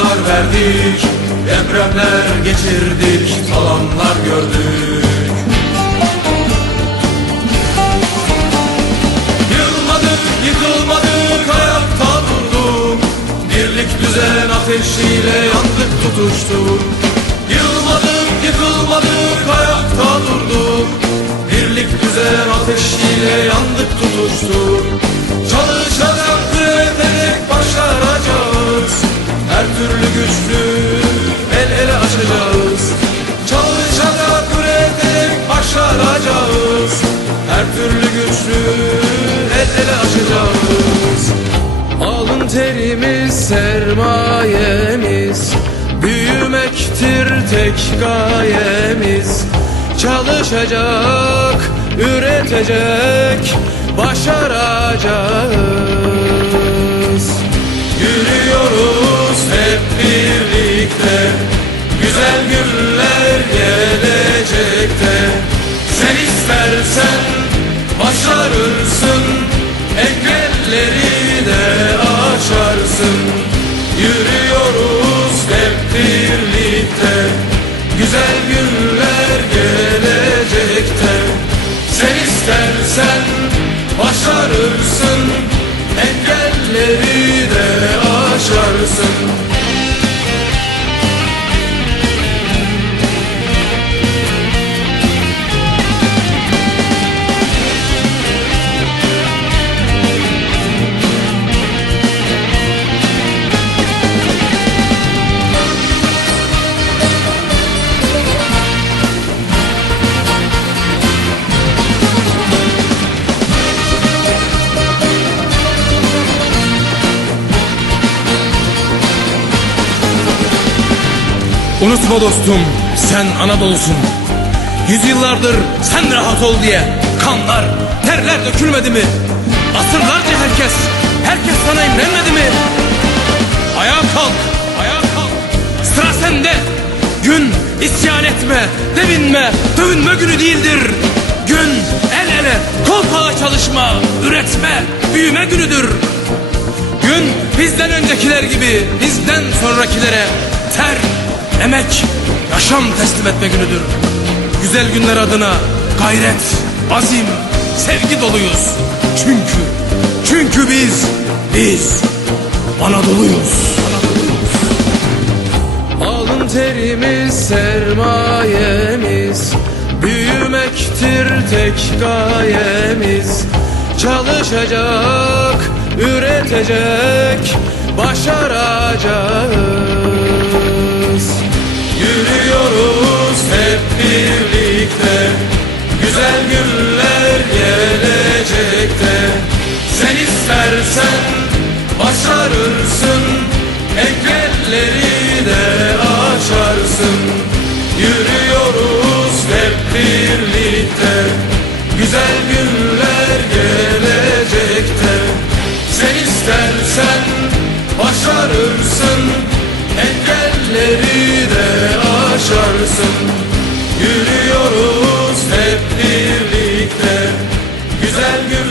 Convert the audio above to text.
savaşlar verdik Depremler geçirdik, talanlar gördük. Yılmadık, yıkılmadık, ayakta durduk. Birlik düzen ateşiyle yandık tutuştuk. Yılmadık, yıkılmadık, ayakta durduk. Birlik düzen ateşiyle yandık tutuştuk sermayemiz Büyümektir tek gayemiz. Çalışacak, üretecek, başaracağız. Yürüyoruz hep birlikte Güzel günler gelecekte. Sen istersen başarırsın Engelleri de aşarsın Yürüyoruz hep birlikte. Güzel günler gelecekte. Sen istersen başarırsın Engelleri Unutma dostum sen Anadolu'sun. Yüzyıllardır sen rahat ol diye Kanlar, terler dökülmedi mi? Asırlarca herkes, herkes sana imrenmedi mi? Ayağa kalk, ayağa kalk. Sıra sende. Gün isyan etme, devinme, dövünme günü değildir. Gün el ele, kol kola çalışma, üretme, büyüme günüdür. Gün bizden öncekiler gibi bizden sonrakilere ter, emek, yaşam teslim etme günüdür. Güzel günler adına gayret, azim, sevgi doluyuz. Çünkü, çünkü biz, biz Anadolu'yuz. Alın terimiz sermayemiz Büyümektir tek gayemiz Çalışacak, üretecek, başaracağız Yürüyoruz hep birlikte. Güzel günler gelecekte. Sen istersen başarırsın Engelleri de aşarsın Yürüyoruz hep birlikte. Güzel günler gelecekte. Sen istersen başarırsın aşarsın Yürüyoruz hep birlikte. Güzel günler